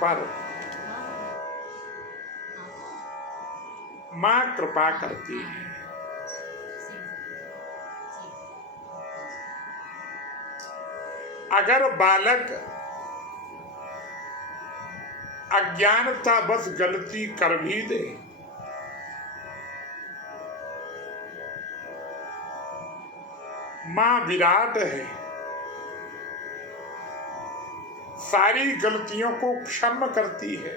पर माँ कृपा करती है। अगर बालक अज्ञानता बस गलती कर भी दे, माँ विराट है, सारी गलतियों को क्षमा करती है।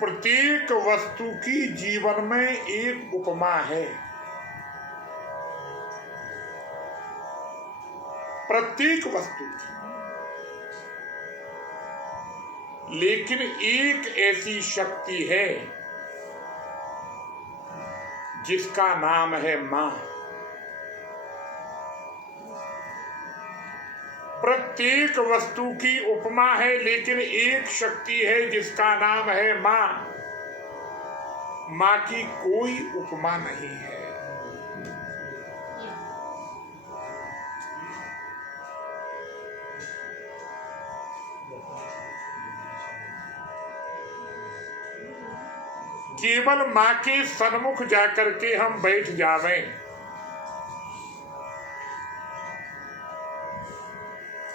प्रत्येक वस्तु की जीवन में एक उपमा है। प्रत्येक वस्तु की, लेकिन एक ऐसी शक्ति है जिसका नाम है मां। प्रत्येक वस्तु की उपमा है, लेकिन एक शक्ति है जिसका नाम है मां। मां की कोई उपमा नहीं है। केवल मां के सन्मुख जाकर के हम बैठ जावें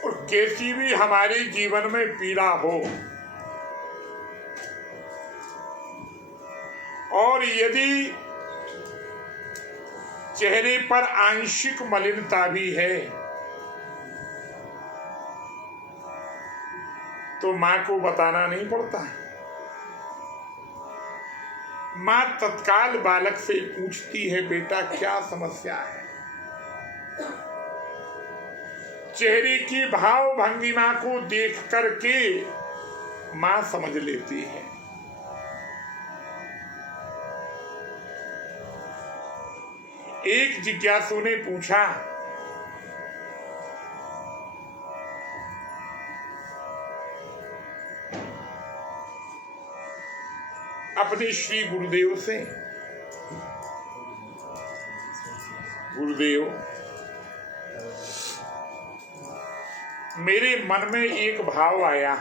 और कैसी भी हमारे जीवन में पीड़ा हो, और यदि चेहरे पर आंशिक मलिनता भी है तो मां को बताना नहीं पड़ता। मां तत्काल बालक से पूछती है, बेटा क्या समस्या है। चेहरे की भाव भंगिमा को देख करके मां समझ लेती है। एक जिज्ञासु ने पूछा, अपने श्री गुरुदेव से, गुरुदेव मेरे मन में एक भाव आया,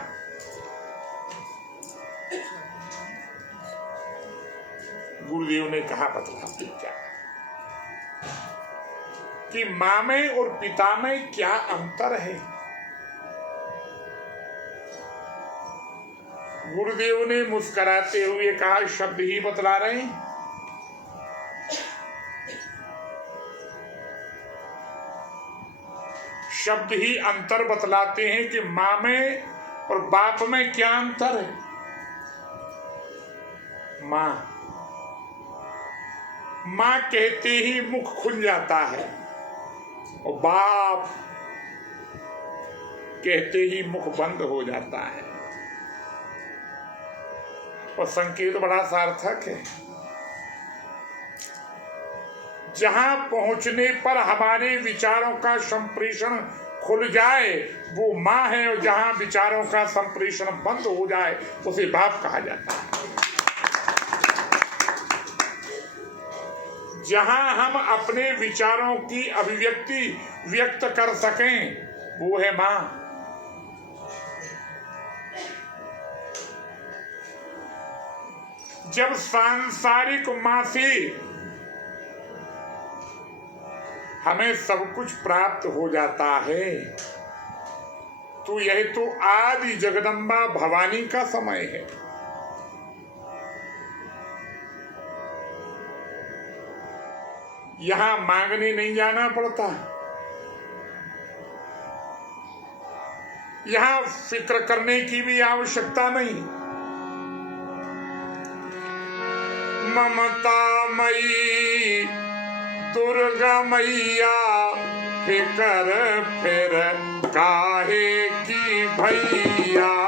गुरुदेव ने कहा बतलाते क्या कि मां में और पिता में क्या अंतर है। गुरुदेव ने मुस्कुराते हुए कहा, शब्द ही बतला रहे हैं। शब्द ही अंतर बतलाते हैं कि मां में और बाप में क्या अंतर है। मां कहते ही मुख खुल जाता है और बाप कहते ही मुख बंद हो जाता है। और संकेत बड़ा सार्थक है। जहां पहुंचने पर हमारे विचारों का संप्रेषण खुल जाए वो मां है, और जहां विचारों का संप्रेषण बंद हो जाए उसे बाप कहा जाता है। जहां हम अपने विचारों की अभिव्यक्ति व्यक्त कर सकें वो है मां। जब सांसारिक मां से हमें सब कुछ प्राप्त हो जाता है तो यह तो आदि जगदम्बा भवानी का समय है। यहां मांगने नहीं जाना पड़ता, यहां फिक्र करने की भी आवश्यकता नहीं। ममता मई दुर्गा मैया फिकर फिर काहे की भैया।